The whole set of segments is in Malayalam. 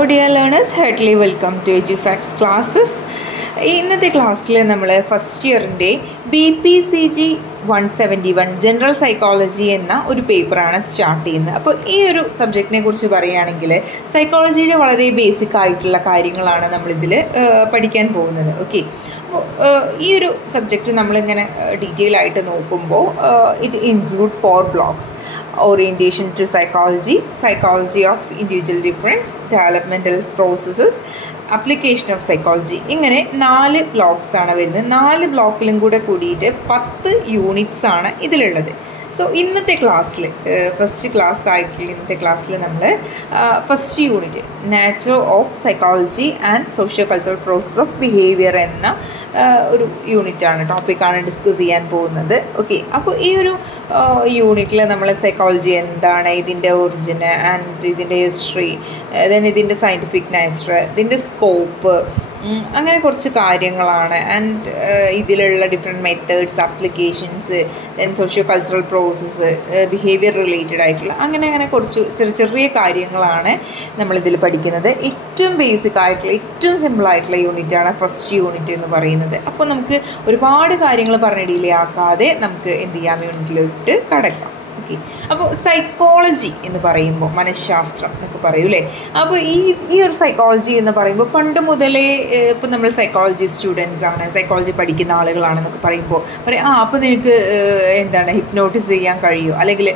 Hello dear learners, heartily welcome to EduFacts classes. ഇന്നത്തെ ക്ലാസ്സിൽ നമ്മൾ ഫസ്റ്റ് ഇയറിൻ്റെ BPCG 171 ജനറൽ സൈക്കോളജി എന്ന ഒരു പേപ്പറാണ് സ്റ്റാർട്ട് ചെയ്യുന്നത്. അപ്പോൾ ഈ ഒരു സബ്ജക്റ്റിനെ കുറിച്ച് പറയുകയാണെങ്കിൽ സൈക്കോളജിയുടെ വളരെ ബേസിക് ആയിട്ടുള്ള കാര്യങ്ങളാണ് നമ്മളിതിൽ പഠിക്കാൻ പോകുന്നത്. ഓക്കെ, അപ്പോൾ ഈ ഒരു സബ്ജക്റ്റ് നമ്മളിങ്ങനെ ഡീറ്റെയിൽ ആയിട്ട് നോക്കുമ്പോൾ it include 4 blocks: orientation to psychology, psychology of individual difference, developmental processes, application of psychology. ഇങ്ങനെ 4 ബ്ലോക്സ് ആണ് വരുന്നത്. 4 ബ്ലോക്കിലും കൂടെ കൂടിയിട്ട് 10 യൂണിറ്റ്സ് ആണ് ഇതിലുള്ളത്. സോ ഇന്നത്തെ ക്ലാസ്സിൽ ഫസ്റ്റ് ക്ലാസ് ആയിട്ടുള്ള ഇന്നത്തെ ക്ലാസ്സിൽ നമ്മൾ first unit nature of psychology and socio cultural process of behaviour എന്ന ഒരു യൂണിറ്റാണ് ടോപ്പിക്കാണ് ഡിസ്കസ് ചെയ്യാൻ പോകുന്നത്. ഓക്കെ, അപ്പോൾ ഈ ഒരു യൂണിറ്റിൽ നമ്മൾ സൈക്കോളജി എന്താണ്, ഇതിൻ്റെ ഒറിജിൻ ആൻഡ് ഇതിൻ്റെ ഹിസ്റ്ററി, ദെൻ ഇതിൻ്റെ സയൻറ്റിഫിക് നേച്ചർ, ഇതിൻ്റെ സ്കോപ്പ്, അങ്ങനെ കുറച്ച് കാര്യങ്ങളാണ്. ആൻഡ് ഇതിലുള്ള different methods, applications, then socio cultural process, behaviour related ആയിട്ടുള്ള അങ്ങനെ കുറച്ച് ചെറിയ കാര്യങ്ങളാണ് നമ്മളിതിൽ പഠിക്കുന്നത്. ഏറ്റവും ബേസിക് ആയിട്ടുള്ള ഏറ്റവും സിമ്പിളായിട്ടുള്ള യൂണിറ്റാണ് ഫസ്റ്റ് യൂണിറ്റ് എന്ന് പറയുന്നത്. അപ്പോൾ നമുക്ക് ഒരുപാട് കാര്യങ്ങൾ പറഞ്ഞ് ഡിലേ ആക്കാതെ നമുക്ക് എന്ത് ചെയ്യാം, യൂണിറ്റിലോട്ട് കടക്കാം. ഓക്കെ, അപ്പോൾ സൈക്കോളജി എന്ന് പറയുമ്പോൾ മനഃശാസ്ത്രം എന്നൊക്കെ പറയൂ അല്ലേ. അപ്പോൾ ഈ ഒരു സൈക്കോളജി എന്ന് പറയുമ്പോൾ പണ്ട് മുതലേ ഇപ്പം നമ്മൾ സൈക്കോളജി സ്റ്റുഡൻസ് ആണ്, സൈക്കോളജി പഠിക്കുന്ന ആളുകളാണെന്നൊക്കെ പറയുമ്പോൾ പറയാം, അപ്പോൾ നിനക്ക് എന്താണ് ഹിപ്നോട്ടിസ് ചെയ്യാൻ കഴിയുമോ, അല്ലെങ്കിൽ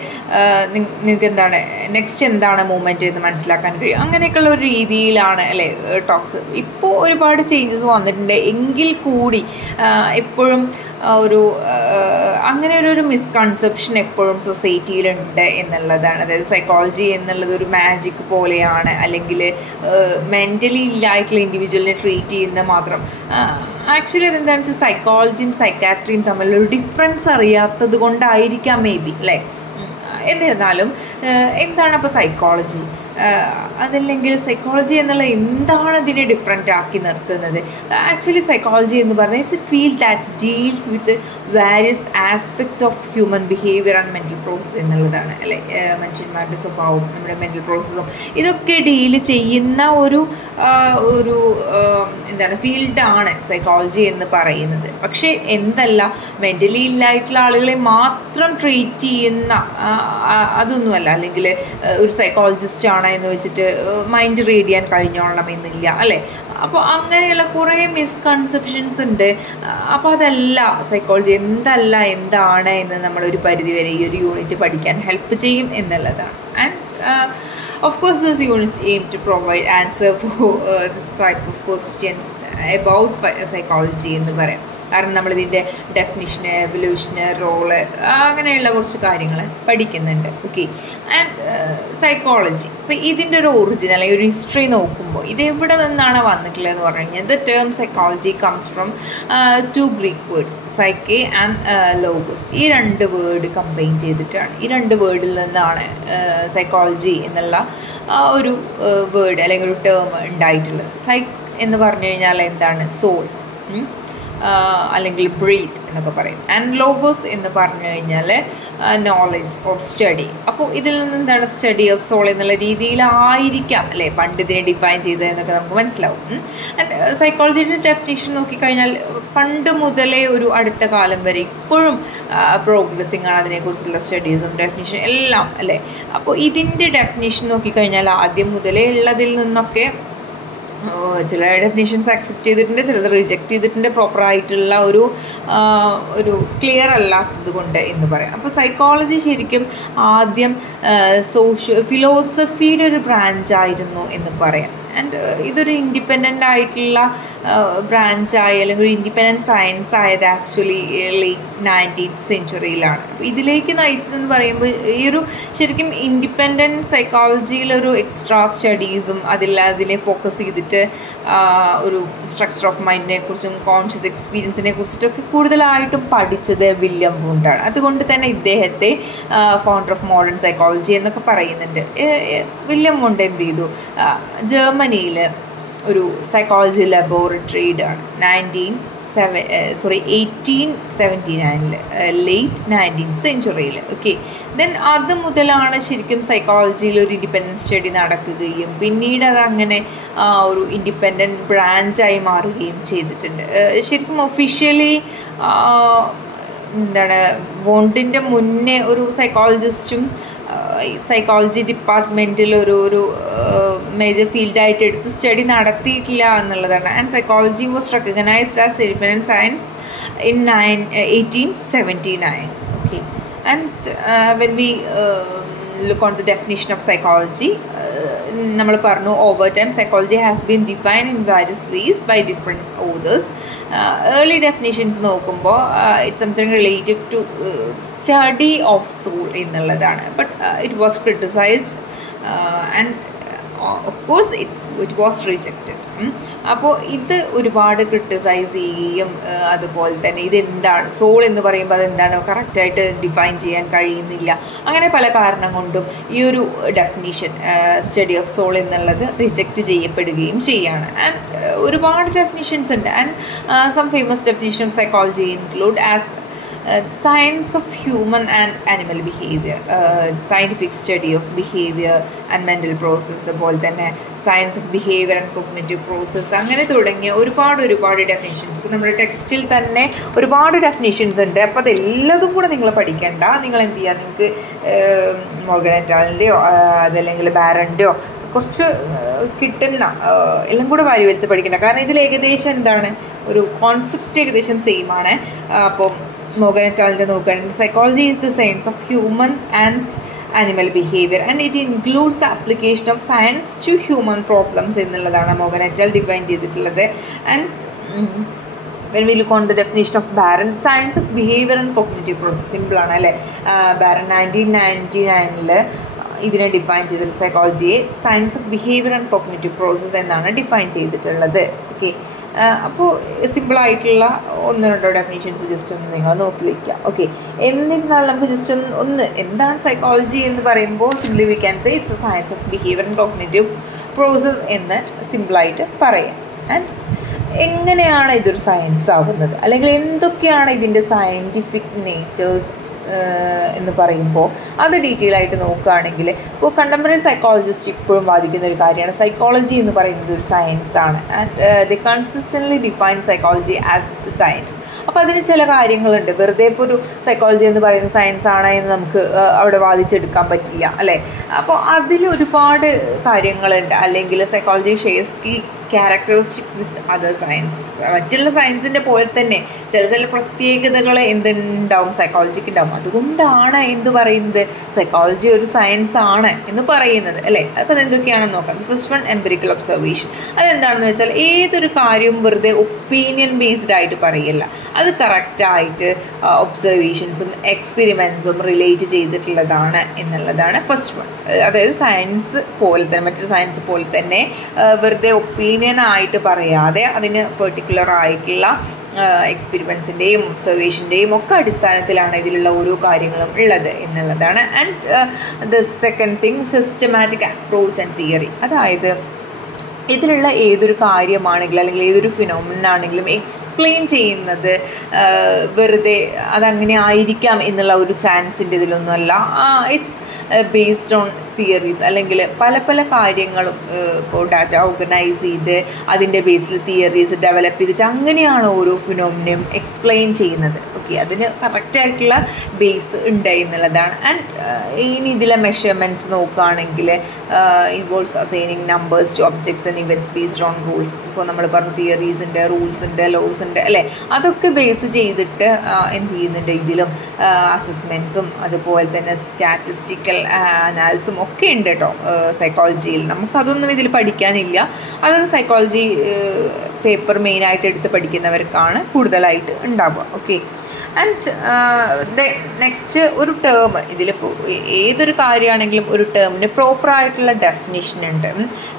നിനക്ക് എന്താണ് നെക്സ്റ്റ് എന്താണ് മൂവ്മെൻറ്റ് എന്ന് മനസ്സിലാക്കാൻ കഴിയും, അങ്ങനെയൊക്കെയുള്ള ഒരു രീതിയിലാണ് അല്ലേ ടോക്സ്. ഇപ്പോൾ ഒരുപാട് ചേഞ്ചസ് വന്നിട്ടുണ്ട്. എങ്കിൽ കൂടി എപ്പോഴും ഒരു അങ്ങനെ ഒരു മിസ്കൺസെപ്ഷൻ എപ്പോഴും സൊസൈറ്റിയിലുണ്ട് എന്നുള്ളതാണ്. അതായത് സൈക്കോളജി എന്നുള്ളത് ഒരു മാജിക് പോലെയാണ്, അല്ലെങ്കിൽ മെൻ്റലി ഇല്ലായിട്ടുള്ള ഇൻഡിവിജ്വലിനെ ട്രീറ്റ് ചെയ്യുന്നത് മാത്രം. ആക്ച്വലി അതെന്താണെന്ന് വെച്ചാൽ സൈക്കോളജിയും സൈക്കാട്രിയും തമ്മിലൊരു ഡിഫറൻസ് അറിയാത്തത് കൊണ്ടായിരിക്കാം മേ ബി അല്ലേ. എന്നിരുന്നാലും എന്താണ് അപ്പോൾ സൈക്കോളജി, അതല്ലെങ്കിൽ സൈക്കോളജി എന്നുള്ള എന്താണ് ഇതിനെ ഡിഫറെൻ്റ് ആക്കി നിർത്തുന്നത്? ആക്ച്വലി സൈക്കോളജി എന്ന് പറഞ്ഞാൽ it's A field that deals with various aspects of human behaviour and mental process എന്നുള്ളതാണ് അല്ലേ. മനുഷ്യന്മാരുടെ സ്വഭാവവും നമ്മുടെ മെൻ്റൽ പ്രോസസ്സും ഇതൊക്കെ ഡീൽ ചെയ്യുന്ന ഒരു എന്താണ് ഫീൽഡാണ് സൈക്കോളജി എന്ന് പറയുന്നത്. പക്ഷേ എന്തല്ല, മെൻ്റലി ഇല്ലായിട്ടുള്ള ആളുകളെ മാത്രം ട്രീറ്റ് ചെയ്യുന്ന അതൊന്നുമല്ല. അല്ലെങ്കിൽ ഒരു സൈക്കോളജിസ്റ്റ് ആണ് എന്ന് വെച്ചിട്ട് മൈൻഡ് റീഡ് ചെയ്യാൻ കഴിഞ്ഞോളണം എന്നില്ല അല്ലേ. അപ്പോൾ അങ്ങനെയുള്ള കുറേ മിസ്കൺസെപ്ഷൻസ് ഉണ്ട്. അപ്പോൾ അതല്ല സൈക്കോളജി എന്താണ് എന്ന് നമ്മളൊരു പരിധിവരെ ഈ ഒരു യൂണിറ്റ് പഠിക്കാൻ ഹെൽപ്പ് ചെയ്യും എന്നുള്ളതാണ്. And of course this unit aim to provide answer for this type of questions about psychology എന്ന് പറയാം. കാരണം നമ്മളിതിൻ്റെ ഡെഫിനിഷന്, എവല്യൂഷന്, റോള്, അങ്ങനെയുള്ള കുറച്ച് കാര്യങ്ങൾ പഠിക്കുന്നുണ്ട്. ഓക്കെ, ആൻഡ് സൈക്കോളജി ഇപ്പോൾ ഇതിൻ്റെ ഒരു ഒറിജിൻ അല്ലെങ്കിൽ ഒരു ഹിസ്റ്ററി നോക്കുമ്പോൾ ഇത് എവിടെ നിന്നാണ് വന്നിട്ടുള്ളതെന്ന് പറഞ്ഞു കഴിഞ്ഞാൽ the term psychology comes from 2 Greek words, psyche and logos. ഈ 2 വേർഡ് കമ്പൈൻ ചെയ്തിട്ടാണ്, ഈ 2 വേർഡിൽ നിന്നാണ് സൈക്കോളജി എന്നുള്ള ഒരു വേർഡ് അല്ലെങ്കിൽ ഒരു ടേം ഉണ്ടായിട്ടുള്ളത്. സൈക്ക് എന്ന് പറഞ്ഞു കഴിഞ്ഞാൽ എന്താണ്, സോൾ അല്ലെങ്കിൽ ബ്രീത്ത് എന്നൊക്കെ പറയും. ആൻഡ് ലോഗോസ് എന്ന് പറഞ്ഞു കഴിഞ്ഞാൽ നോളജ് ഓർ സ്റ്റഡി. അപ്പോൾ ഇതിൽ നിന്ന് എന്താണ് സ്റ്റഡി ഓഫ് സോൾ എന്നുള്ള രീതിയിലായിരിക്കാം അല്ലേ പണ്ട് ഇതിനെ ഡിഫൈൻ ചെയ്തതെന്നൊക്കെ നമുക്ക് മനസ്സിലാവും. ആൻഡ് സൈക്കോളജിയുടെ ഡെഫിനിഷൻ നോക്കിക്കഴിഞ്ഞാൽ പണ്ട് മുതലേ ഒരു അടുത്ത കാലം വരെ ഇപ്പോഴും പ്രോഗ്രസിങ് ആണ് അതിനെക്കുറിച്ചുള്ള സ്റ്റഡീസും ഡെഫിനിഷൻ എല്ലാം അല്ലേ. അപ്പോൾ ഇതിൻ്റെ ഡെഫിനിഷൻ നോക്കിക്കഴിഞ്ഞാൽ ആദ്യം മുതലേ ഉള്ളതിൽ നിന്നൊക്കെ ചില ഡെഫിനിഷൻസ് അക്സെപ്റ്റ് ചെയ്തിട്ടുണ്ട്, ചിലത് റിജക്റ്റ് ചെയ്തിട്ടുണ്ട്, പ്രോപ്പറായിട്ടുള്ള ഒരു ക്ലിയർ അല്ലാത്തത് കൊണ്ട് എന്ന് പറയാം. അപ്പോൾ സൈക്കോളജി ശരിക്കും ആദ്യം ഫിലോസഫിയുടെ ഒരു ബ്രാഞ്ചായിരുന്നു എന്ന് പറയാം. ആൻഡ് ഇതൊരു ഇൻഡിപെൻഡൻ്റ് ആയിട്ടുള്ള ബ്രാഞ്ചായി അല്ലെങ്കിൽ ഒരു ഇൻഡിപെൻഡൻറ്റ് സയൻസ് ആയത് ആക്ച്വലി ലേറ്റ് 19th സെഞ്ച്വറിയിലാണ്. അപ്പോൾ ഇതിലേക്ക് നയിച്ചതെന്ന് പറയുമ്പോൾ ഈ ഒരു ശരിക്കും ഇൻഡിപെൻഡൻറ്റ് സൈക്കോളജിയിലൊരു എക്സ്ട്രാ സ്റ്റഡീസും അതിനെ ഫോക്കസ് ചെയ്തിട്ട് ഒരു സ്ട്രക്ചർ ഓഫ് മൈൻഡിനെ കുറിച്ചും കോൺഷ്യസ് എക്സ്പീരിയൻസിനെ കുറിച്ചിട്ടൊക്കെ കൂടുതലായിട്ടും പഠിച്ചത് വില്യം വൂണ്ടാണ്. അതുകൊണ്ട് തന്നെ ഇദ്ദേഹത്തെ ഫൗണ്ടർ ഓഫ് മോഡേൺ സൈക്കോളജി എന്നൊക്കെ പറയുന്നുണ്ട്. വില്യം വൂണ്ട് എന്ത് ചെയ്തു, ജർമ്മനിയിൽ ഒരു സൈക്കോളജി ലബോറട്ടറി ഇടാണ് 19 1879 ലേറ്റ് 19th സെഞ്ച്വറിയിൽ. ഓക്കെ, ദെൻ അത് മുതലാണ് ശരിക്കും സൈക്കോളജിയിൽ ഒരു ഇൻഡിപെൻഡൻറ്റ് സ്റ്റഡി നടക്കുകയും പിന്നീട് അത് അങ്ങനെ ഒരു ഇൻഡിപെൻഡൻറ്റ് ബ്രാഞ്ചായി മാറുകയും ചെയ്തിട്ടുണ്ട്. ശരിക്കും ഒഫീഷ്യലി വോണ്ടിൻ്റെ മുന്നേ ഒരു സൈക്കോളജിസ്റ്റും സൈക്കോളജി ഡിപ്പാർട്ട്മെൻറ്റിൽ ഒരു മേജർ ഫീൽഡായിട്ട് എടുത്ത് സ്റ്റഡി നടത്തിയിട്ടില്ല എന്നുള്ളതാണ്. And psychology was recognised as independent science in 1879. Okay, and when we look on the definition of psychology, നമ്മൾ പറഞ്ഞു over time psychology has been defined in various ways by different authors. Early definitions നോക്കുമ്പോൾ it's something related to study of soul എന്നുള്ളതാണ്. But it was criticized and of course it was rejected. അപ്പോൾ ഇത് ഒരുപാട് ക്രിട്ടിസൈസ് ചെയ്യുകയും അതുപോലെ തന്നെ ഇതെന്താണ് സോൾ എന്ന് പറയുമ്പോൾ അതെന്താണ് കറക്റ്റായിട്ട് ഡിഫൈൻ ചെയ്യാൻ കഴിയുന്നില്ല, അങ്ങനെ പല കാരണം കൊണ്ടും ഈ ഒരു ഡെഫിനിഷൻ സ്റ്റഡി ഓഫ് സോൾ എന്നുള്ളത് റിജക്റ്റ് ചെയ്യപ്പെടുകയും ചെയ്യാണ്. ആൻഡ് ഒരുപാട് ഡെഫിനിഷൻസ് ഉണ്ട്. And some famous definition of psychology include as science of human and animal behavior, scientific study of behavior and mental process, അതുപോലെ തന്നെ science of behaviour and cognitive process, അങ്ങനെ തുടങ്ങിയ ഒരുപാട് ഡെഫിനിഷൻസ് നമ്മുടെ ടെക്സ്റ്റിൽ തന്നെ ഒരുപാട് ഡെഫിനിഷൻസ് ഉണ്ട്. അപ്പോൾ അതെല്ലാതും കൂടെ നിങ്ങൾ പഠിക്കേണ്ട. നിങ്ങൾ എന്ത് ചെയ്യുക, നിങ്ങൾക്ക് മോർഗൻ എറ്റ് ആളിൻ്റെയോ അതല്ലെങ്കിൽ ബാരൻ്റെയോ കുറച്ച് കിട്ടുന്ന എല്ലാം കൂടെ വാരി വലിച്ച് പഠിക്കേണ്ട. കാരണം ഇതിൽ ഏകദേശം എന്താണ് ഒരു കോൺസെപ്റ്റ് ഏകദേശം സെയിം ആണ്. അപ്പോൾ മോർഗൻ എറ്റ് ആളിൻ്റെ നോക്കുകയാണെങ്കിൽ psychology is the science of human and animal behavior and it includes the application of science to human problems എന്നുള്ളതാണ് മോർഗൻ എറ്റ് ആൾ ഡിഫൈൻ ചെയ്തിട്ടുള്ളത്. And when we look on the definition of Barron, science of behavior and cognitive process, simple ആണ് അല്ലേ. ബാരൻ 1999 ഇതിനെ ഡിഫൈൻ ചെയ്തിട്ടുള്ള സൈക്കോളജിയെ science of behaviour and cognitive process എന്നാണ് ഡിഫൈൻ ചെയ്തിട്ടുള്ളത്. ഓക്കെ, അപ്പോൾ സിമ്പിളായിട്ടുള്ള ഒന്ന് രണ്ടോ ഡെഫിനിഷൻസ് ജസ്റ്റ് ഒന്ന് നിങ്ങൾ നോക്കി വയ്ക്കുക. ഓക്കെ, എന്നിരുന്നാൽ നമുക്ക് ജസ്റ്റ് ഒന്ന് എന്താണ് സൈക്കോളജി എന്ന് പറയുമ്പോൾ simply we can say it's A science of behaviour and cognitive process എന്ന് സിമ്പിളായിട്ട് പറയാം. ആൻഡ് എങ്ങനെയാണ് ഇതൊരു സയൻസ് ആവുന്നത്, അല്ലെങ്കിൽ എന്തൊക്കെയാണ് ഇതിൻ്റെ സയൻറ്റിഫിക് നേച്ചേഴ്സ് എന്ന് പറയുമ്പോൾ അത് ഡീറ്റെയിൽ ആയിട്ട് നോക്കുകയാണെങ്കിൽ ഇപ്പോൾ കണ്ടംപററി സൈക്കോളജിസ്റ്റ് ഇപ്പോഴും വാദിക്കുന്ന ഒരു കാര്യമാണ് സൈക്കോളജി എന്ന് പറയുന്നത് ഒരു സയൻസ് ആണ്. And they consistently define psychology as science. അപ്പോൾ അതിന് ചില കാര്യങ്ങളുണ്ട്. വെറുതെ ഇപ്പോൾ ഒരു സൈക്കോളജി എന്ന് പറയുന്ന സയൻസ് ആണ് എന്ന് നമുക്ക് അവിടെ വാദിച്ചെടുക്കാൻ പറ്റില്ല അല്ലേ. അപ്പോൾ അതിൽ ഒരുപാട് കാര്യങ്ങളുണ്ട്. അല്ലെങ്കിൽ psychology shares key characteristics with other science. മറ്റുള്ള സയൻസിൻ്റെ പോലെ തന്നെ ചില പ്രത്യേകതകൾ എന്തുണ്ടാവും, സൈക്കോളജിക്ക് ഉണ്ടാവും. അതുകൊണ്ടാണ് എന്ത് പറയുന്നത് സൈക്കോളജി ഒരു സയൻസ് ആണ് എന്ന് പറയുന്നത് അല്ലേ. അപ്പോൾ അതെന്തൊക്കെയാണെന്ന് നോക്കാം. First one, empirical observation. അതെന്താണെന്ന് വെച്ചാൽ ഏതൊരു കാര്യവും വെറുതെ ഒപ്പീനിയൻ ബേസ്ഡ് ആയിട്ട് പറയില്ല. അത് കറക്റ്റായിട്ട് ഒബ്സർവേഷൻസും എക്സ്പെരിമെൻസും റിലേറ്റ് ചെയ്തിട്ടുള്ളതാണ് എന്നുള്ളതാണ് ഫസ്റ്റ് വൺ. അതായത് സയൻസ് പോലെ തന്നെ മറ്റൊരു സയൻസ് പോലെ തന്നെ വെറുതെ ഒപ്പീനിയനായിട്ട് പറയാതെ അതിന് പെർട്ടിക്കുലർ ആയിട്ടുള്ള എക്സ്പെരിമെൻസിൻ്റെയും ഒബ്സർവേഷൻ്റെയും ഒക്കെ അടിസ്ഥാനത്തിലാണ് ഇതിലുള്ള ഓരോ കാര്യങ്ങളും ഉള്ളത് എന്നുള്ളതാണ്. And the second thing, systematic approach and theory. അതായത് ഇതിലുള്ള ഏതൊരു കാര്യമാണെങ്കിലും അല്ലെങ്കിൽ ഏതൊരു ഫിനോമിനാണെങ്കിലും എക്സ്പ്ലെയിൻ ചെയ്യുന്നത് വെറുതെ അതങ്ങനെ ആയിരിക്കാം എന്നുള്ള ഒരു ചാൻസിൻ്റെ ഇതിലൊന്നുമല്ല. ഇറ്റ്സ് ബേസ്ഡ് ഓൺ തിയറീസ്, അല്ലെങ്കിൽ പല കാര്യങ്ങളും ഇപ്പോൾ ഡാറ്റ ഓർഗനൈസ് ചെയ്ത് അതിൻ്റെ ബേസിൽ തിയറീസ് ഡെവലപ്പ് ചെയ്തിട്ട് അങ്ങനെയാണ് ഓരോ ഫിനോമിനെയും എക്സ്പ്ലെയിൻ ചെയ്യുന്നത്. ഓക്കെ, അതിന് കറക്റ്റായിട്ടുള്ള ബേസ് ഉണ്ട് എന്നുള്ളതാണ്. ആൻഡ് ഇനി ഇതിലെ മെഷർമെൻറ്റ്സ് നോക്കുകയാണെങ്കിൽ involves assigning numbers to objects and events based on rules. ഇപ്പോൾ നമ്മൾ പറഞ്ഞു തിയറീസ് ഉണ്ട്, റൂൾസ് ഉണ്ട്, ലോസ് ഉണ്ട് അല്ലേ. അതൊക്കെ ബേസ് ചെയ്തിട്ട് എന്ത് ചെയ്യുന്നുണ്ട്, ഇതിലും അസസ്മെൻറ്റ്സും അതുപോലെ തന്നെ സ്റ്റാറ്റിസ്റ്റിക്കൽ അനാലിസും ഒക്കെ ഉണ്ട് കേട്ടോ സൈക്കോളജിയിൽ. നമുക്കതൊന്നും ഇതിൽ പഠിക്കാനില്ല. അത് സൈക്കോളജി പേപ്പർ മെയിനായിട്ട് എടുത്ത് പഠിക്കുന്നവർക്കാണ് കൂടുതലായിട്ട് ഉണ്ടാവുക. ഓക്കെ, ആൻഡ് നെക്സ്റ്റ് ഒരു ടേം. ഇതിലിപ്പോൾ ഏതൊരു കാര്യമാണെങ്കിലും ഒരു ടേമിന് പ്രോപ്പറായിട്ടുള്ള ഡെഫിനിഷൻ ഉണ്ട്.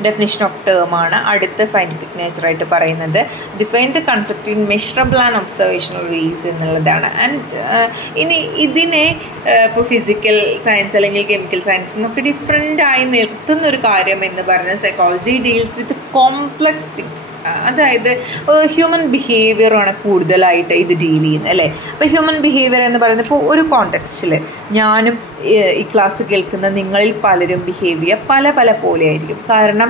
ഡെഫിനിഷൻ ഓഫ് ടേം ആണ് അടുത്ത സയൻറ്റിഫിക് നേച്ചറായിട്ട് പറയുന്നത്. Define the concept in measurable and observational ways എന്നുള്ളതാണ്. ആൻഡ് ഇനി ഇതിനെ ഇപ്പോൾ ഫിസിക്കൽ സയൻസ് അല്ലെങ്കിൽ കെമിക്കൽ സയൻസ് എന്നൊക്കെ ഡിഫറെൻ്റ് ആയി നിർത്തുന്ന ഒരു കാര്യം എന്ന് പറയുന്നത് psychology deals with complex things. അതായത് ഹ്യൂമൻ ബിഹേവിയറാണ് കൂടുതലായിട്ട് ഇത് ഡീൽ ചെയ്യുന്നത് അല്ലേ. അപ്പോൾ ഹ്യൂമൻ ബിഹേവിയർ എന്ന് പറയുന്നത് ഇപ്പോൾ ഒരു കോണ്ടെക്സ്റ്റിൽ ഞാനും ഈ ക്ലാസ് കേൾക്കുന്ന നിങ്ങളിൽ പലരും ബിഹേവിയർ പല പോലെ ആയിരിക്കും. കാരണം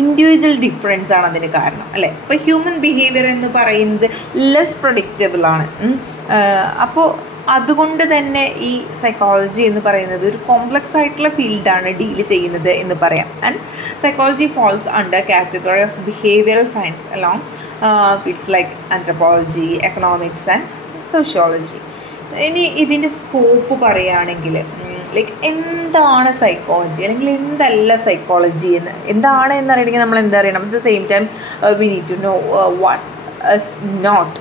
ഇൻഡിവിജ്വൽ ഡിഫറൻസ് ആണ് അതിന് കാരണം അല്ലേ. അപ്പോൾ ഹ്യൂമൻ ബിഹേവിയർ എന്ന് പറയുന്നത് ലെസ് പ്രഡിക്റ്റബിൾ ആണ്. അപ്പോൾ അതുകൊണ്ട് തന്നെ ഈ സൈക്കോളജി എന്ന് പറയുന്നത് ഒരു കോംപ്ലക്സ് ആയിട്ടുള്ള ഫീൽഡാണ് ഡീൽ ചെയ്യുന്നത് എന്ന് പറയാം. And psychology false under category of behavioural science along fields like anthropology, economics and sociology. ഇനി ഇതിൻ്റെ സ്കോപ്പ് പറയുകയാണെങ്കിൽ ലൈക്ക് എന്താണ് സൈക്കോളജി അല്ലെങ്കിൽ എന്തല്ല സൈക്കോളജി എന്താണ് എന്നറിയണമെങ്കിൽ നമ്മൾ എന്താ അറിയണം. At the same time we need to know what is not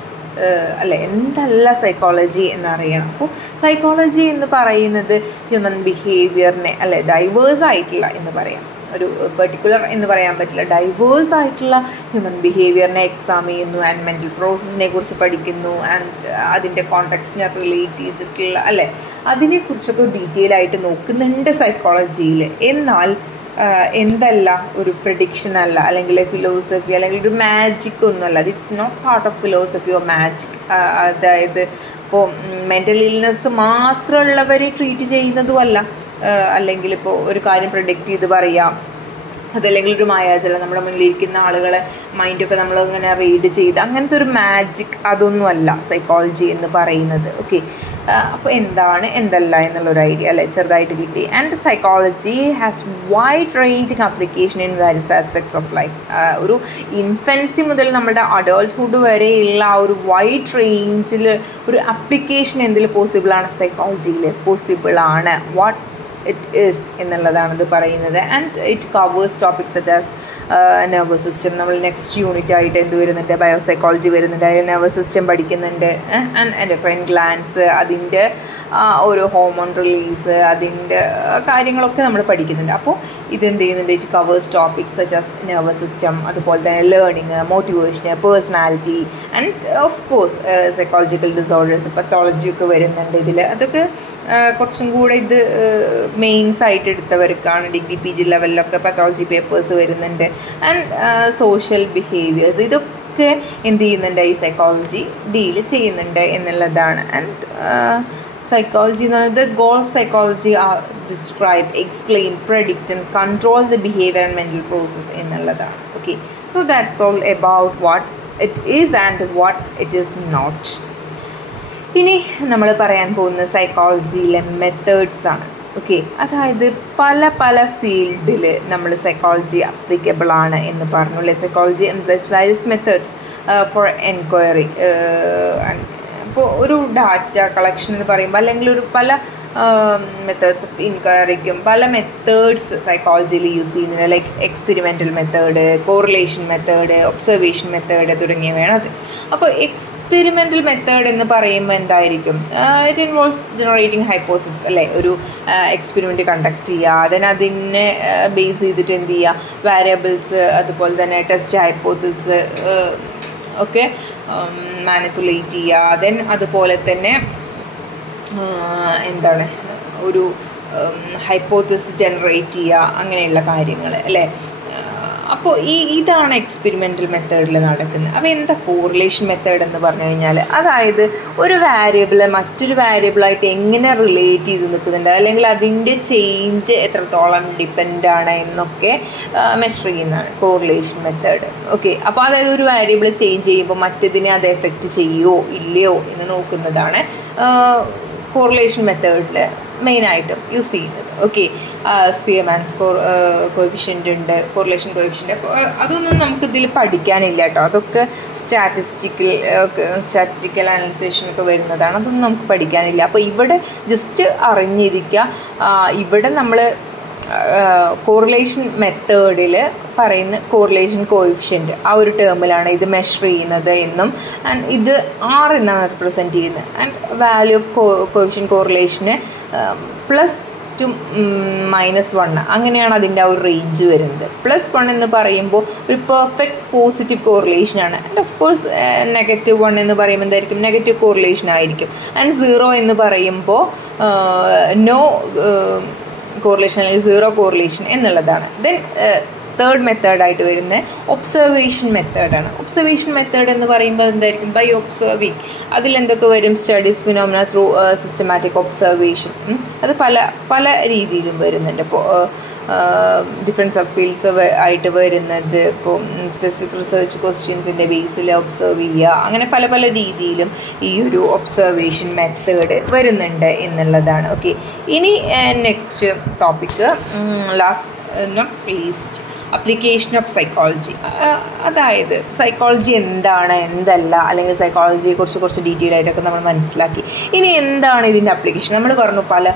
അല്ലെ, എന്തല്ല സൈക്കോളജി എന്നറിയണം. അപ്പോൾ സൈക്കോളജി എന്ന് പറയുന്നത് ഹ്യൂമൻ ബിഹേവിയറിനെ അല്ലെ ഡൈവേഴ്സ് ആയിട്ടുള്ള എന്ന് പറയാം, ഒരു പെർട്ടിക്കുലർ എന്ന് പറയാൻ പറ്റില്ല, ഡൈവേഴ്സ് ആയിട്ടുള്ള ഹ്യൂമൻ ബിഹേവിയറിനെ എക്സാം ചെയ്യുന്നു ആൻഡ് മെൻ്റൽ പ്രോസസ്സിനെ കുറിച്ച് പഠിക്കുന്നു ആൻഡ് അതിൻ്റെ കോണ്ടെക്സ്റ്റിനെ റിലേറ്റ് ചെയ്തിട്ടുള്ള അല്ലെ അതിനെക്കുറിച്ചൊക്കെ ഡീറ്റെയിൽ ആയിട്ട് നോക്കുന്നുണ്ട് സൈക്കോളജിയിൽ. എന്നാൽ എന്തല്ല ഒരു പ്രഡിക്ഷൻ അല്ല, അല്ലെങ്കിൽ ഫിലോസഫി അല്ലെങ്കിൽ ഒരു മാജിക് ഒന്നുമല്ല. It's not part of philosophy or magic. അതായത് ഇപ്പോൾ മെൻ്റൽ ഇൽനെസ് മാത്രമുള്ളവരെ ട്രീറ്റ് ചെയ്യുന്നതുമല്ല, അല്ലെങ്കിൽ ഇപ്പോൾ ഒരു കാര്യം പ്രഡിക്റ്റ് ചെയ്ത് പറയാം, അതല്ലെങ്കിൽ ഒരു മായാജലം നമ്മുടെ മുന്നിലിരിക്കുന്ന ആളുകളെ മൈൻഡൊക്കെ നമ്മൾ ഇങ്ങനെ റീഡ് ചെയ്ത് അങ്ങനത്തെ ഒരു മാജിക് അതൊന്നുമല്ല സൈക്കോളജി എന്ന് പറയുന്നത്. ഓക്കെ, അപ്പോൾ എന്താണ് എന്തല്ല എന്നുള്ളൊരു ഐഡിയ അല്ലെ ചെറുതായിട്ട് കിട്ടി. And psychology has wide ranging application in various aspects of life. ഒരു ഇൻഫൻസി മുതൽ നമ്മുടെ അഡൾട്ട്ഹുഡ് വരെയുള്ള ആ ഒരു വൈഡ് റേഞ്ചിൽ ഒരു ആപ്ലിക്കേഷൻ എന്തിൽ പോസിബിളാണ്, സൈക്കോളജിയിൽ പോസിബിളാണ്. വാട്ട് it is എന്നുള്ളതാണ് ഇത് പറയുന്നത്. And it covers topics such as nervous system. നമ്മൾ നെക്സ്റ്റ് യൂണിറ്റ് ആയിട്ട് എന്ത് വരുന്നുണ്ട്, ബയോസൈക്കോളജി വരുന്നുണ്ട്, നെർവസ് സിസ്റ്റം പഠിക്കുന്നുണ്ട്, ആൻഡ് എൻഡോക്രൈൻ ഗ്ലാൻഡ്സ്, അതിൻ്റെ ഓരോ ഹോർമോൺ റിലീസ്, അതിൻ്റെ കാര്യങ്ങളൊക്കെ നമ്മൾ പഠിക്കുന്നുണ്ട്. അപ്പോൾ ഇതെന്ത് ചെയ്യുന്നുണ്ട്, it covers topics such as nervous system, അതുപോലെ തന്നെ learning, motivation, personality and of course psychological disorders, പത്തോളജിയൊക്കെ വരുന്നുണ്ട് ഇതിൽ. അതൊക്കെ കുറച്ചും കൂടെ ഇത് മെയിൻസ് ആയിട്ട് എടുത്തവർക്കാണ്. ഡിഗ്രി പി ജി ലെവലിലൊക്കെ പത്തോളജി പേപ്പേഴ്സ് വരുന്നുണ്ട്. ആൻഡ് സോഷ്യൽ ബിഹേവിയേഴ്സ്, ഇതൊക്കെ എന്ത് ചെയ്യുന്നുണ്ട്, ഈ സൈക്കോളജി ഡീല് ചെയ്യുന്നുണ്ട് എന്നുള്ളതാണ്. ആൻഡ് psychology എന്ന് പറയുന്നത് the goal of psychology are describe, explain, predict and control the behavior and mental process എന്നുള്ളതാണ്. Okay, so that's all about what it is and what it is not. ഇനി നമ്മൾ പറയാൻ പോകുന്ന സൈക്കോളജിയിലെ മെത്തേഡ്സ് ആണ്. ഓക്കെ, അതായത് പല ഫീൽഡിൽ നമ്മൾ സൈക്കോളജി അപ്ലിക്കബിൾ ആണ് എന്ന് പറഞ്ഞു അല്ലെ. Psychology employs various methods four enquiry. ഇപ്പോൾ ഒരു ഡാറ്റ കളക്ഷൻ എന്ന് പറയുമ്പോൾ അല്ലെങ്കിൽ ഒരു പല മെത്തേഡ്സ് ഓഫ് ഇൻക്വയറിക്കും പല മെത്തേഡ്സ് സൈക്കോളജിയിൽ യൂസ് ചെയ്യുന്നുണ്ട്. Like experimental method, correlation method, observation method തുടങ്ങിയവയാണ് അത്. അപ്പോൾ എക്സ്പെരിമെൻ്റൽ മെത്തേഡ് എന്ന് പറയുമ്പോൾ എന്തായിരിക്കും, ഇറ്റ് ഇൻവോൾവ്സ് ജനറേറ്റിംഗ് ഹൈപ്പോത്തിസിസ് അല്ലേ. ഒരു എക്സ്പെരിമെൻറ്റ് കണ്ടക്ട് ചെയ്യുക, അതിനെ ബേസ് ചെയ്തിട്ട് എന്ത് ചെയ്യുക, വാരിയബിൾസ്, അതുപോലെ തന്നെ ടെസ്റ്റ് ഹൈപ്പോത്തിസിസ് ഒക്കെ മാനിപ്പുലേറ്റ് ചെയ്യുക. ദെൻ അതുപോലെ തന്നെ എന്താണ് ഒരു ഹൈപ്പോത്തിസിസ് ജനറേറ്റ് ചെയ്യുക, അങ്ങനെയുള്ള കാര്യങ്ങൾ അല്ലേ. അപ്പോൾ ഇതാണ് എക്സ്പെരിമെൻ്റൽ മെത്തേഡിൽ നടക്കുന്നത്. അപ്പോൾ എന്താ കോറിലേഷൻ മെത്തേഡ് എന്ന് പറഞ്ഞു കഴിഞ്ഞാൽ, അതായത് ഒരു വാരിയബിൾ മറ്റൊരു വാരിയബിളായിട്ട് എങ്ങനെ റിലേറ്റ് ചെയ്ത് നിൽക്കുന്നുണ്ട്, അല്ലെങ്കിൽ അതിൻ്റെ ചേഞ്ച് എത്രത്തോളം ഡിപ്പെൻഡ് ആണ് എന്നൊക്കെ മെഷർ ചെയ്യുന്നതാണ് കോറിലേഷൻ മെത്തേഡ്. ഓക്കെ, അപ്പോൾ അതായത് ഒരു വാരിയബിൾ ചേഞ്ച് ചെയ്യുമ്പോൾ മറ്റതിനെ അത് എഫക്റ്റ് ചെയ്യുമോ ഇല്ലയോ എന്ന് നോക്കുന്നതാണ് കോറിലേഷൻ മെത്തേഡിൽ മെയിനായിട്ടും യൂസ് ചെയ്യുന്നത്. ഓക്കെ, സ്പിയർമാൻസ് കോഎഫിഷ്യൻ്റ് ഉണ്ട്, കോറിലേഷൻ കോഎഫിഷ്യൻ്റ്. അതൊന്നും നമുക്കിതിൽ പഠിക്കാനില്ല കേട്ടോ. അതൊക്കെ സ്റ്റാറ്റിസ്റ്റിക്കൽ അനലൈസേഷനൊക്കെ വരുന്നതാണ്. അതൊന്നും നമുക്ക് പഠിക്കാനില്ല. അപ്പോൾ ഇവിടെ ജസ്റ്റ് അറിഞ്ഞിരിക്കുക, ഇവിടെ നമ്മൾ കോറിലേഷൻ മെത്തേഡിൽ പറയുന്ന കോറിലേഷൻ കോഎഫിഷ്യൻ്റ് ആ ഒരു ടേമിലാണ് ഇത് മെഷർ ചെയ്യുന്നത് എന്നും, ആൻഡ് ഇത് R എന്നാണ് റിപ്രസെൻറ്റ് ചെയ്യുന്നത്. ആൻഡ് വാല്യൂ ഓഫ് കോഎഫിഷ്യൻ്റ് കോറിലേഷന് +2 -1 അങ്ങനെയാണ് അതിൻ്റെ ആ ഒരു റേഞ്ച് വരുന്നത്. +1 എന്ന് പറയുമ്പോൾ ഒരു പെർഫെക്റ്റ് പോസിറ്റീവ് കോറിലേഷനാണ്. ആൻഡ് ഓഫ് കോഴ്സ് -1 എന്ന് പറയുമ്പോൾ എന്തായിരിക്കും, നെഗറ്റീവ് കോറിലേഷൻ ആയിരിക്കും. ആൻഡ് 0 എന്ന് പറയുമ്പോൾ നോ കോറിലേഷൻ അല്ലെങ്കിൽ 0 കോറിലേഷൻ എന്നുള്ളതാണ്. ദെൻ തേർഡ് മെത്തേഡായിട്ട് വരുന്നത് ഒബ്സർവേഷൻ മെത്തേഡാണ്. ഒബ്സർവേഷൻ മെത്തേഡ് എന്ന് പറയുമ്പോൾ എന്തായിരിക്കും? By observing. അതിലെന്തൊക്കെ വരും? Studies phenomena through systematic observation. അത് പല പല രീതിയിലും വരുന്നുണ്ട്. ഇപ്പോൾ ഡിഫറെൻറ്റ് സബ് ഫീൽഡ്സ് ആയിട്ട് വരുന്നത്, ഇപ്പോൾ സ്പെസിഫിക് റിസർച്ച് ക്വസ്റ്റ്യൻസിൻ്റെ ബേസിൽ ഒബ്സർവ് ചെയ്യുക, അങ്ങനെ പല പല രീതിയിലും ഈ ഒരു ഒബ്സർവേഷൻ മെത്തേഡ് വരുന്നുണ്ട് എന്നുള്ളതാണ്. ഓക്കെ, ഇനി next topic, last not least, application of psychology. അതായത് സൈക്കോളജി എന്താണ്, എന്തല്ല, അല്ലെങ്കിൽ സൈക്കോളജിയെ കുറിച്ച് കുറച്ച് ഡീറ്റെയിൽ ആയിട്ടൊക്കെ നമ്മൾ മനസ്സിലാക്കി. ഇനി എന്താണ് ഇതിൻ്റെ അപ്ലിക്കേഷൻ? നമ്മൾ പറഞ്ഞു പല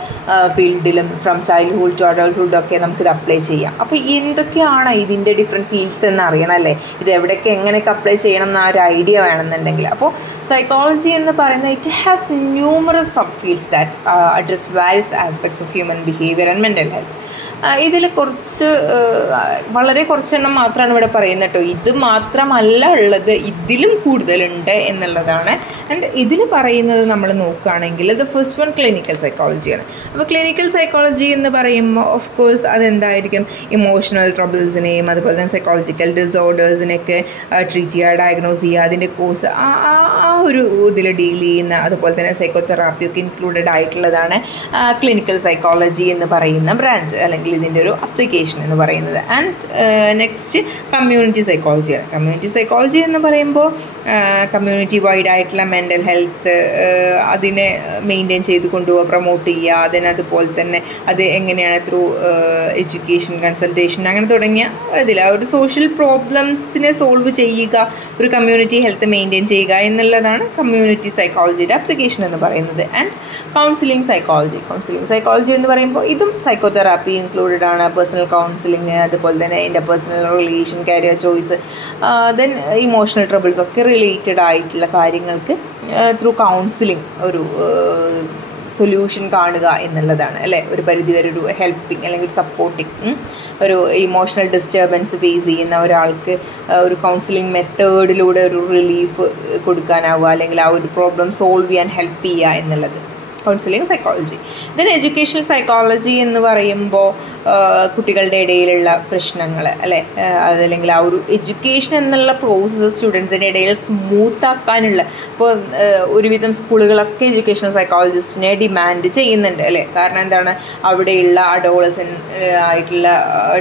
ഫീൽഡിലും ഫ്രം ചൈൽഡ്ഹുഡ് ടു അഡൾട്ട്ഹുഡ് ഒക്കെ നമുക്കിത് അപ്ലൈ ചെയ്യാം. അപ്പോൾ എന്തൊക്കെയാണ് ഇതിൻ്റെ ഡിഫറെൻറ്റ് ഫീൽഡ്സ് എന്ന് അറിയണം അല്ലേ? ഇത് എവിടെയൊക്കെ എങ്ങനെയൊക്കെ അപ്ലൈ ചെയ്യണം എന്ന ഒരു ഐഡിയ വേണമെന്നുണ്ടെങ്കിൽ. അപ്പോൾ സൈക്കോളജി എന്ന് പറയുന്നത് it has numerous sub fields that address various aspects of human behaviour and mental health. ഇതിൽ കുറച്ച് വളരെ കുറച്ചെണ്ണം മാത്രമാണ് ഇവിടെ പറയുന്നത് കേട്ടോ. ഇത് മാത്രമല്ല ഉള്ളത്, ഇതിലും കൂടുതലുണ്ട് എന്നുള്ളതാണ്. ആൻഡ് ഇതിൽ പറയുന്നത് നമ്മൾ നോക്കുകയാണെങ്കിൽ ദ ഫസ്റ്റ് വൺ ക്ലിനിക്കൽ സൈക്കോളജിയാണ്. അപ്പോൾ ക്ലിനിക്കൽ സൈക്കോളജി എന്ന് പറയുമ്പോൾ ഓഫ് കോഴ്സ് അതെന്തായിരിക്കും? ഇമോഷണൽ ട്രബിൾസിനെയും അതുപോലെ തന്നെ സൈക്കോളജിക്കൽ ഡിസോർഡേഴ്സിനെയൊക്കെ ട്രീറ്റ് ചെയ്യുക, ഡയഗ്നോസ് ചെയ്യുക, അതിൻ്റെ കോഴ്സ് ആ ഒരു ഇതിൽ ഡീൽ ചെയ്യുന്ന, അതുപോലെ തന്നെ സൈക്കോതെറാപ്പിയൊക്കെ ഇൻക്ലൂഡഡ് ആയിട്ടുള്ളതാണ് ക്ലിനിക്കൽ സൈക്കോളജി എന്ന് പറയുന്ന ബ്രാഞ്ച്, അല്ലെങ്കിൽ ഇതിൻ്റെ ഒരു അപ്ലിക്കേഷൻ എന്ന് പറയുന്നത്. ആൻഡ് നെക്സ്റ്റ് കമ്മ്യൂണിറ്റി സൈക്കോളജിയാണ്. കമ്മ്യൂണിറ്റി സൈക്കോളജി എന്ന് പറയുമ്പോൾ കമ്മ്യൂണിറ്റി വൈഡ് ആയിട്ടുള്ള മെൻ്റൽ ഹെൽത്ത് അതിനെ മെയിൻറ്റെയിൻ ചെയ്ത് കൊണ്ടുപോകുക, പ്രൊമോട്ട് ചെയ്യുക, അതിനതുപോലെ തന്നെ അത് എങ്ങനെയാണ് ത്രൂ എഡ്യൂക്കേഷൻ, കൺസൾട്ടേഷൻ, അങ്ങനെ തുടങ്ങിയ ഇതിൽ ഒരു സോഷ്യൽ പ്രോബ്ലംസിനെ സോൾവ് ചെയ്യുക, ഒരു കമ്മ്യൂണിറ്റി ഹെൽത്ത് മെയിൻറ്റെയിൻ ചെയ്യുക എന്നുള്ളതാണ് കമ്മ്യൂണിറ്റി സൈക്കോളജിയുടെ അപ്ലിക്കേഷൻ എന്ന് പറയുന്നത്. And counselling psychology. Counselling psychology എന്ന് പറയുമ്പോൾ ഇതും സൈക്കോതെറാപ്പി ഇൻക്ലൂഡഡ് ആണ്, പേഴ്സണൽ കൗൺസിലിംഗ്, അതുപോലെ തന്നെ interpersonal relation, career choice, then emotional troubles ഒക്കെ റിലേറ്റഡ് ആയിട്ടുള്ള കാര്യങ്ങൾക്ക് ത്രൂ കൗൺസിലിംഗ് ഒരു സൊല്യൂഷൻ കാണുക എന്നുള്ളതാണ് അല്ലേ? ഒരു പരിധിവരെ ഒരു ഹെൽപ്പിംഗ് അല്ലെങ്കിൽ ഒരു സപ്പോർട്ടിങ്, ഒരു ഇമോഷണൽ ഡിസ്റ്റർബൻസ് ഫേസ് ചെയ്യുന്ന ഒരാൾക്ക് ഒരു കൗൺസിലിംഗ് മെത്തേഡിലൂടെ ഒരു റിലീഫ് കൊടുക്കാനാവുക, അല്ലെങ്കിൽ ആ ഒരു പ്രോബ്ലം സോൾവ് ചെയ്യാൻ ഹെൽപ്പ് ചെയ്യുക എന്നുള്ളത് counselling psychology. Then educational psychology എന്ന് പറയുമ്പോൾ കുട്ടികളുടെ ഇടയിലുള്ള പ്രശ്നങ്ങൾ അല്ലേ, അതല്ലെങ്കിൽ ആ ഒരു എഡ്യൂക്കേഷൻ എന്നുള്ള പ്രോസസ്സ് സ്റ്റുഡൻസിൻ്റെ ഇടയിൽ സ്മൂത്ത് ആക്കാനുള്ള, ഇപ്പോൾ ഒരുവിധം സ്കൂളുകളൊക്കെ എഡ്യൂക്കേഷണൽ സൈക്കോളജിസ്റ്റിനെ ഡിമാൻഡ് ചെയ്യുന്നുണ്ട് അല്ലേ? കാരണം എന്താണ്? അവിടെയുള്ള അഡോളസെൻ്റ് ആയിട്ടുള്ള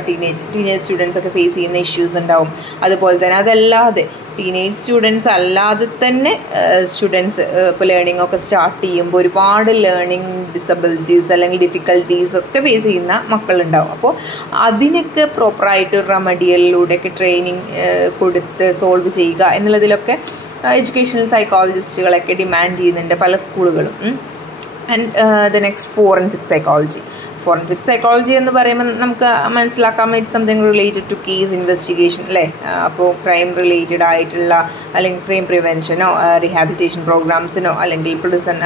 ടീനേജ് സ്റ്റുഡൻസ് ഒക്കെ ഫേസ് ചെയ്യുന്ന ഇഷ്യൂസ് ഉണ്ടാവും. അതുപോലെ തന്നെ അതല്ലാതെ ടീനേജ് സ്റ്റുഡൻസ് അല്ലാതെ തന്നെ സ്റ്റുഡൻസ് ഇപ്പോൾ ലേണിംഗ് ഒക്കെ സ്റ്റാർട്ട് ചെയ്യുമ്പോൾ ഒരുപാട് ലേണിംഗ് ഡിസബിലിറ്റീസ് അല്ലെങ്കിൽ ഡിഫിക്കൽട്ടീസ് ഒക്കെ ഫേസ് ചെയ്യുന്ന മക്കളുണ്ടാവും. അപ്പോൾ അതിനൊക്കെ പ്രോപ്പറായിട്ട് റെമഡിയലിലൂടെയൊക്കെ ട്രെയിനിങ് കൊടുത്ത് സോൾവ് ചെയ്യുക എന്നുള്ളതിലൊക്കെ എഡ്യൂക്കേഷണൽ സൈക്കോളജിസ്റ്റുകളൊക്കെ ഡിമാൻഡ് ചെയ്യുന്നുണ്ട് പല സ്കൂളുകളും. And the next forensic psychology. Forensic psychology എന്ന് പറയുമ്പോൾ നമുക്ക് മനസ്സിലാക്കാം it something related to case investigation അല്ലേ? അപ്പോൾ ക്രൈം റിലേറ്റഡ് ആയിട്ടുള്ള, അല്ലെങ്കിൽ ക്രൈം പ്രിവെൻഷനോ റീഹാബിലിറ്റേഷൻ പ്രോഗ്രാംസിനോ, അല്ലെങ്കിൽ പ്രിസൺ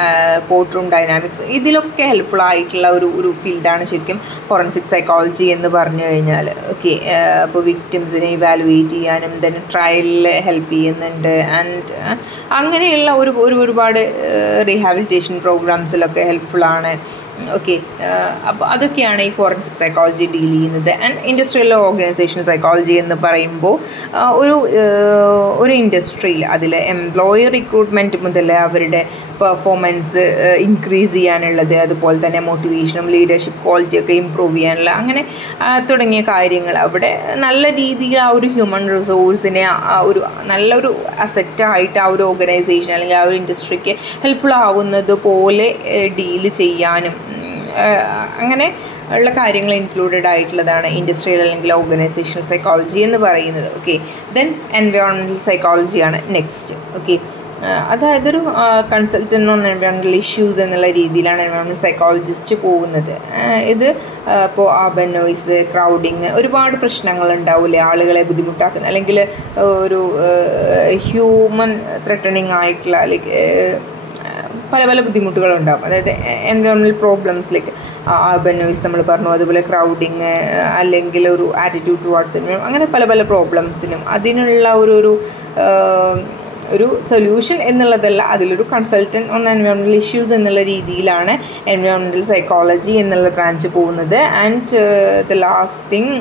കോർട്ട് റൂം ഡൈനാമിക്സ്, ഇതിലൊക്കെ ഹെൽപ്ഫുൾ ആയിട്ടുള്ള ഒരു ഫീൽഡാണ് ശരിക്കും ഫോറൻസിക് സൈക്കോളജി എന്ന് പറഞ്ഞു കഴിഞ്ഞാൽ. ഓക്കെ, അപ്പോൾ വിക്ടിംസിനെ ഇവാലുവേറ്റ് ചെയ്യാനും ദെൻ ട്രയലിൽ ഹെൽപ്പ് ചെയ്യുന്നുണ്ട്. ആൻഡ് അങ്ങനെയുള്ള ഒരുപാട് റീഹാബിലിറ്റേഷൻ പ്രോഗ്രാംസിലൊക്കെ ഹെൽപ്ഫുള്ളാണ്. ഓക്കെ, അപ്പോൾ അതൊക്കെയാണ് ഈ ഫോറൻസിക് സൈക്കോളജി ഡീൽ ചെയ്യുന്നത്. ആൻഡ് ഇൻഡസ്ട്രിയൽ ഓർഗനൈസേഷൻ സൈക്കോളജി എന്ന് പറയുമ്പോൾ ഒരു ഇൻഡസ്ട്രിയിൽ അതിൽ എംപ്ലോയി റിക്രൂട്ട്മെൻറ്റ് മുതൽ അവരുടെ പെർഫോമൻസ് ഇൻക്രീസ് ചെയ്യാനുള്ളത്, അതുപോലെ തന്നെ മോട്ടിവേഷനും ലീഡർഷിപ്പ് ക്വാളിറ്റിയൊക്കെ ഇമ്പ്രൂവ് ചെയ്യാനുള്ള, അങ്ങനെ തുടങ്ങിയ കാര്യങ്ങൾ അവിടെ നല്ല രീതിയിൽ ആ ഒരു ഹ്യൂമൻ റിസോഴ്സിനെ ഒരു നല്ലൊരു അസറ്റായിട്ട് ആ ഒരു ഓർഗനൈസേഷൻ അല്ലെങ്കിൽ ആ ഒരു ഇൻഡസ്ട്രിക്ക് ഹെൽപ്ഫുൾ ആവുന്നത് പോലെ ഡീല് ചെയ്യാനും അങ്ങനെ ഉള്ള കാര്യങ്ങൾ ഇൻക്ലൂഡഡ് ആയിട്ടുള്ളതാണ് ഇൻഡസ്ട്രിയൽ അല്ലെങ്കിൽ ഓർഗനൈസേഷണൽ സൈക്കോളജി എന്ന് പറയുന്നത്. ഓക്കെ, ദെൻ എൻവയോൺമെൻറ്റൽ സൈക്കോളജിയാണ് നെക്സ്റ്റ്. ഓക്കെ, അതായത് ഒരു കൺസൾട്ടൻ്റ് ഓൺ എൻവയോൺമെൻറ്റൽ ഇഷ്യൂസ് എന്നുള്ള രീതിയിലാണ് എൻവയോൺമെൻറ്റൽ സൈക്കോളജിസ്റ്റ് പോകുന്നത്. ഇത് ഇപ്പോൾ അർബൻ നോയ്സ്, ക്രൗഡിങ്, ഒരുപാട് പ്രശ്നങ്ങൾ ഉണ്ടാവില്ലേ ആളുകളെ ബുദ്ധിമുട്ടാക്കുന്ന, അല്ലെങ്കിൽ ഒരു ഹ്യൂമൻ ത്രെട്ടണിങ് ആയിട്ടുള്ള, അല്ലെങ്കിൽ പല പല ബുദ്ധിമുട്ടുകളുണ്ടാകും. അതായത് എൻവയോൺമെൻറ്റൽ പ്രോബ്ലംസിലേക്ക് അർബൻ നോയ്സ് നമ്മൾ പറഞ്ഞു, അതുപോലെ ക്രൗഡിങ്, അല്ലെങ്കിൽ ഒരു ആറ്റിറ്റ്യൂഡ് ടുവാർഡ്സ് എൻവയോൺമെൻറ്റ്, അങ്ങനെ പല പല പ്രോബ്ലംസിനും അതിനുള്ള ഒരു സൊല്യൂഷൻ എന്നുള്ളതല്ല, അതിലൊരു കൺസൾട്ടൻറ്റ് ഓൺ എൻവയോൺമെൻറ്റൽ ഇഷ്യൂസ് എന്നുള്ള രീതിയിലാണ് എൻവയോൺമെൻറ്റൽ സൈക്കോളജി എന്നുള്ള ബ്രാഞ്ച് പോകുന്നത്. And the last thing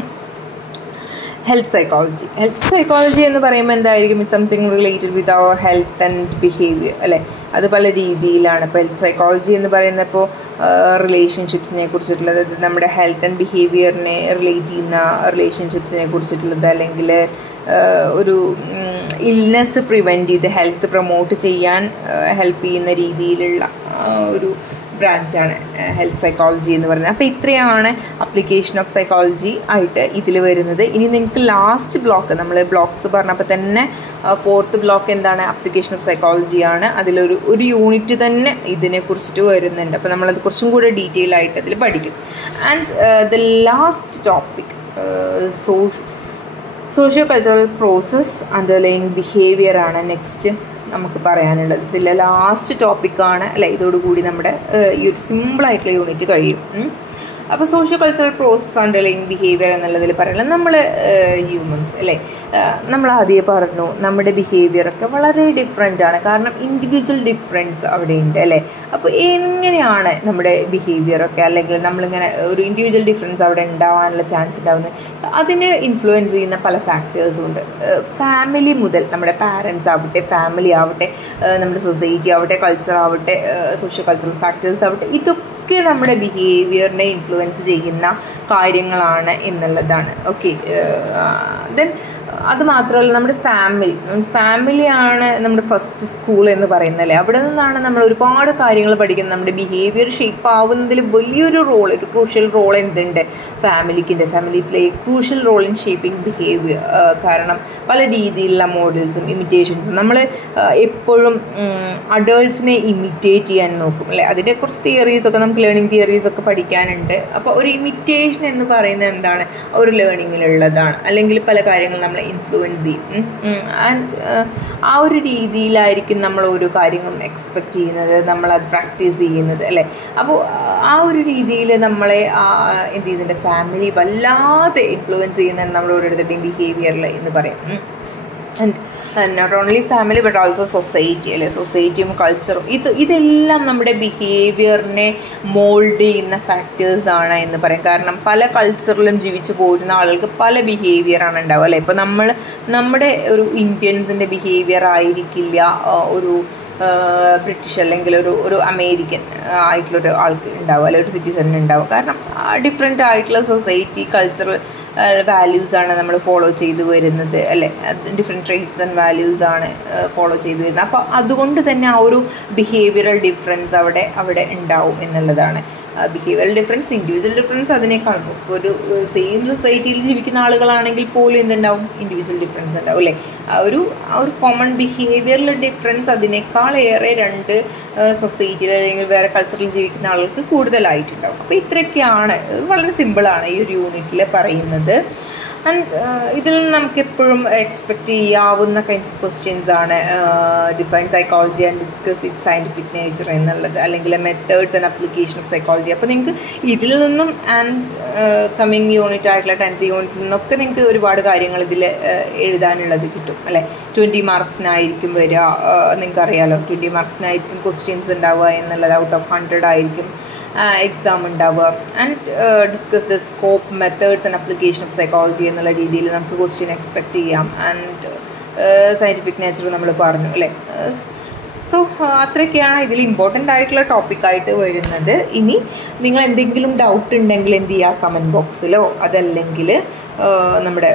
health psychology എന്ന് പറയുമ്പോൾ എന്തായിരിക്കും? It something related with our health and behaviour അല്ലേ? അത് പല രീതിയിലാണ്. ഇപ്പോൾ ഹെൽത്ത് സൈക്കോളജി എന്ന് പറയുന്നപ്പോൾ റിലേഷൻഷിപ്സിനെ കുറിച്ചിട്ടുള്ളത്, നമ്മുടെ ഹെൽത്ത് ആൻഡ് ബിഹേവിയറിനെ റിലേറ്റ് ചെയ്യുന്ന റിലേഷൻഷിപ്സിനെ കുറിച്ചിട്ടുള്ളത്, അല്ലെങ്കിൽ ഒരു ഇൽനെസ് പ്രിവെൻറ്റ് ചെയ്ത് ഹെൽത്ത് പ്രൊമോട്ട് ചെയ്യാൻ ഹെൽപ്പ് ചെയ്യുന്ന രീതിയിലുള്ള ഒരു ബ്രാഞ്ചാണ് ഹെൽത്ത് സൈക്കോളജി എന്ന് പറയുന്നത്. അപ്പോൾ ഇത്രയാണ് അപ്ലിക്കേഷൻ ഓഫ് സൈക്കോളജി ആയിട്ട് ഇതിൽ വരുന്നത്. ഇനി നിങ്ങൾക്ക് ലാസ്റ്റ് ബ്ലോക്ക്, നമ്മൾ ബ്ലോക്ക്സ് പറഞ്ഞപ്പോൾ തന്നെ 4th ബ്ലോക്ക് എന്താണ്? അപ്ലിക്കേഷൻ ഓഫ് സൈക്കോളജി ആണ്. അതിലൊരു യൂണിറ്റ് തന്നെ ഇതിനെക്കുറിച്ചിട്ട് വരുന്നുണ്ട്. അപ്പോൾ നമ്മളത് കുറച്ചും കൂടെ ഡീറ്റെയിൽ ആയിട്ട് അതിൽ പഠിക്കും. And the last topic socio cultural process underline behaviour ആണ് നെക്സ്റ്റ് നമുക്ക് പറയാനുള്ളത്. ഇതിലെ ലാസ്റ്റ് ടോപ്പിക്കാണ് അല്ലേ? ഇതോടുകൂടി നമ്മുടെ ഈ ഒരു സിമ്പിളായിട്ടുള്ള യൂണിറ്റ് കഴിയും. അപ്പോൾ socio cultural process underline behaviour എന്നുള്ളതിൽ പറയുന്നത് നമ്മൾ ഹ്യൂമൻസ് അല്ലേ, നമ്മൾ ആദ്യം പറഞ്ഞു നമ്മുടെ ബിഹേവിയറൊക്കെ വളരെ ഡിഫറെൻ്റ് ആണ്. കാരണം ഇൻഡിവിജ്വൽ ഡിഫറൻസ് അവിടെ ഉണ്ട് അല്ലേ? അപ്പോൾ എങ്ങനെയാണ് നമ്മുടെ ബിഹേവിയറൊക്കെ, അല്ലെങ്കിൽ നമ്മളിങ്ങനെ ഒരു ഇൻഡിവിജ്വൽ ഡിഫറൻസ് അവിടെ ഉണ്ടാവാനുള്ള ചാൻസ് ഉണ്ടാകുന്നത്? അതിനെ ഇൻഫ്ലുവൻസ് ചെയ്യുന്ന പല ഫാക്ടേഴ്സും ഉണ്ട്. ഫാമിലി മുതൽ നമ്മുടെ പാരൻസ് ആവട്ടെ, ഫാമിലി ആവട്ടെ, നമ്മുടെ സൊസൈറ്റി ആവട്ടെ, കൾച്ചർ ആവട്ടെ, സോഷ്യോ കൾച്ചറൽ ഫാക്ടേഴ്സ് ആവട്ടെ, ഇതൊക്കെ നമ്മുടെ ബിഹേവിയറിനെ ഇൻഫ്ലുവൻസ് ചെയ്യുന്ന കാര്യങ്ങളാണ് എന്നുള്ളതാണ്. ഓക്കെ, ദെൻ അത് മാത്രമല്ല നമ്മുടെ ഫാമിലിയാണ് നമ്മുടെ ഫസ്റ്റ് സ്കൂൾ എന്ന് പറയുന്നത് അല്ലേ? അവിടെ നിന്നാണ് നമ്മൾ ഒരുപാട് കാര്യങ്ങൾ പഠിക്കുന്നത്. നമ്മുടെ ബിഹേവിയർ ഷേപ്പ് ആവുന്നതിൽ വലിയൊരു റോൾ, ഒരു ക്രൂഷ്യൽ റോൾ എന്തുണ്ട്? Family play crucial role in shaping behaviour. കാരണം പല രീതിയിലുള്ള മോഡൽസും ഇമിറ്റേഷൻസും നമ്മൾ എപ്പോഴും അഡൾട്ട്സിനെ ഇമിറ്റേറ്റ് ചെയ്യാൻ നോക്കും അല്ലേ? അതിൻ്റെ കുറച്ച് തിയറീസൊക്കെ നമുക്ക് ലേണിംഗ് തിയറീസൊക്കെ പഠിക്കാനുണ്ട്. അപ്പോൾ ഒരു ഇമിറ്റേഷൻ എന്ന് പറയുന്നത് എന്താണ്? ഒരു ലേണിങ്ങിലുള്ളതാണ്, അല്ലെങ്കിൽ പല കാര്യങ്ങൾ നമ്മൾ ഇൻഫ്ലുവൻസ് ചെയ്യും. ആൻഡ് ആ ഒരു രീതിയിലായിരിക്കും നമ്മൾ ഓരോ കാര്യങ്ങളും എക്സ്പെക്റ്റ് ചെയ്യുന്നത്, നമ്മളത് പ്രാക്ടീസ് ചെയ്യുന്നത് അല്ലേ? അപ്പോൾ ആ ഒരു രീതിയിൽ നമ്മളെ എന്ത് ചെയ്യുന്നുണ്ട്? ഫാമിലി വല്ലാതെ ഇൻഫ്ലുവൻസ് ചെയ്യുന്നതാണ് നമ്മൾ ഓരോരുത്തരുടെയും ബിഹേവിയറിൽ എന്ന് പറയും. And not only family but also society അല്ലേ? സൊസൈറ്റിയും കൾച്ചറും ഇതെല്ലാം നമ്മുടെ ബിഹേവിയറിനെ മോൾഡ് ചെയ്യുന്ന ഫാക്ടേഴ്സാണ് എന്ന് പറയും. കാരണം പല കൾച്ചറിലും ജീവിച്ചു പോരുന്ന ആളുകൾക്ക് പല ബിഹേവിയറാണ് ഉണ്ടാവുക അല്ലേ? ഇപ്പോൾ നമ്മുടെ ഒരു ഇന്ത്യൻസിൻ്റെ ബിഹേവിയർ ആയിരിക്കില്ല ഒരു ബ്രിട്ടീഷ് അല്ലെങ്കിൽ ഒരു അമേരിക്കൻ ആയിട്ടുള്ളൊരു ആൾക്ക് ഉണ്ടാവുക, അല്ലെങ്കിൽ ഒരു സിറ്റിസണിന് ഉണ്ടാവുക. കാരണം ഡിഫറെൻ്റ് ആയിട്ടുള്ള സൊസൈറ്റി കൾച്ചറൽ വാല്യൂസാണ് നമ്മൾ ഫോളോ ചെയ്തു വരുന്നത് അല്ലേ? ഡിഫറെൻറ്റ് ട്രേറ്റ്സ് ആൻഡ് വാല്യൂസാണ് ഫോളോ ചെയ്തു വരുന്നത്. അപ്പോൾ അതുകൊണ്ട് തന്നെ ആ ഒരു ബിഹേവിയറൽ ഡിഫറൻസ് അവിടെ ഉണ്ടാവും എന്നുള്ളതാണ്. ബിഹേവിയറൽ ഡിഫറൻസ്, ഇൻഡിവിജ്വൽ ഡിഫറൻസ് അതിനേക്കാൾ ഒരു സെയിം സൊസൈറ്റിയിൽ ജീവിക്കുന്ന ആളുകളാണെങ്കിൽ പോലും എന്തുണ്ടാവും? ഇൻഡിവിജ്വൽ ഡിഫറൻസ് ഉണ്ടാവും അല്ലേ? ആ ഒരു കോമൺ ബിഹേവിയറൽ ഡിഫറൻസ് അതിനേക്കാളേറെ രണ്ട് സൊസൈറ്റിയിൽ അല്ലെങ്കിൽ വേറെ കൾച്ചറിൽ ജീവിക്കുന്ന ആളുകൾക്ക് കൂടുതലായിട്ടുണ്ടാവും. അപ്പോൾ ഇത്രയൊക്കെയാണ്, വളരെ സിമ്പിളാണ് ഈ ഒരു യൂണിറ്റിൽ പറയുന്നത്. ആൻഡ് ഇതിൽ നിന്ന് നമുക്ക് എപ്പോഴും എക്സ്പെക്റ്റ് ചെയ്യാവുന്ന കൈൻഡ്സ് ഓഫ് ക്വസ്റ്റ്യൻസ് ആണ് define psychology and discuss it scientific nature എന്നുള്ളത്, അല്ലെങ്കിൽ methods and application of psychology. അപ്പോൾ നിങ്ങൾക്ക് ഇതിൽ നിന്നും ആൻഡ് കമ്മിങ് യൂണിറ്റ് ആയിട്ടുള്ള 10th യൂണിറ്റിൽ നിന്നൊക്കെ നിങ്ങൾക്ക് ഒരുപാട് കാര്യങ്ങൾ ഇതിൽ എഴുതാനുള്ളത് കിട്ടും അല്ലേ? 20 മാർക്സിനായിരിക്കും വരിക. നിങ്ങൾക്കറിയാലോ 20 മാർക്സിനായിരിക്കും ക്വസ്റ്റ്യൻസ് ഉണ്ടാവുക എന്നുള്ളത്. ഔട്ട് ഓഫ് 100 ആയിരിക്കും എക്സാം ഉണ്ടാവുക. And discuss the scope, methods and application of psychology എന്നുള്ള രീതിയിൽ നമുക്ക് ക്വസ്റ്റ്യൻ എക്സ്പെക്റ്റ് ചെയ്യാം. ആൻഡ് സയൻറ്റിഫിക് നേച്ചർ നമ്മൾ പറഞ്ഞു അല്ലേ? സോ അത്രയൊക്കെയാണ് ഇതിൽ ഇമ്പോർട്ടൻ്റ് ആയിട്ടുള്ള ടോപ്പിക്കായിട്ട് വരുന്നത്. ഇനി നിങ്ങൾ എന്തെങ്കിലും ഡൗട്ട് ഉണ്ടെങ്കിൽ എന്ത് ചെയ്യുക? കമൻറ്റ് ബോക്സിലോ അതല്ലെങ്കിൽ നമ്മുടെ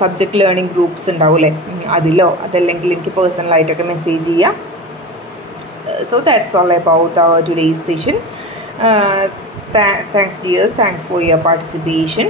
സബ്ജക്റ്റ് ലേണിംഗ് ഗ്രൂപ്പ്സ് ഉണ്ടാവില്ലേ അതിലോ, അതല്ലെങ്കിൽ എനിക്ക് പേഴ്സണലായിട്ടൊക്കെ മെസ്സേജ് ചെയ്യാം. So that's all about our today's session. Thanks dears, thanks for your participation.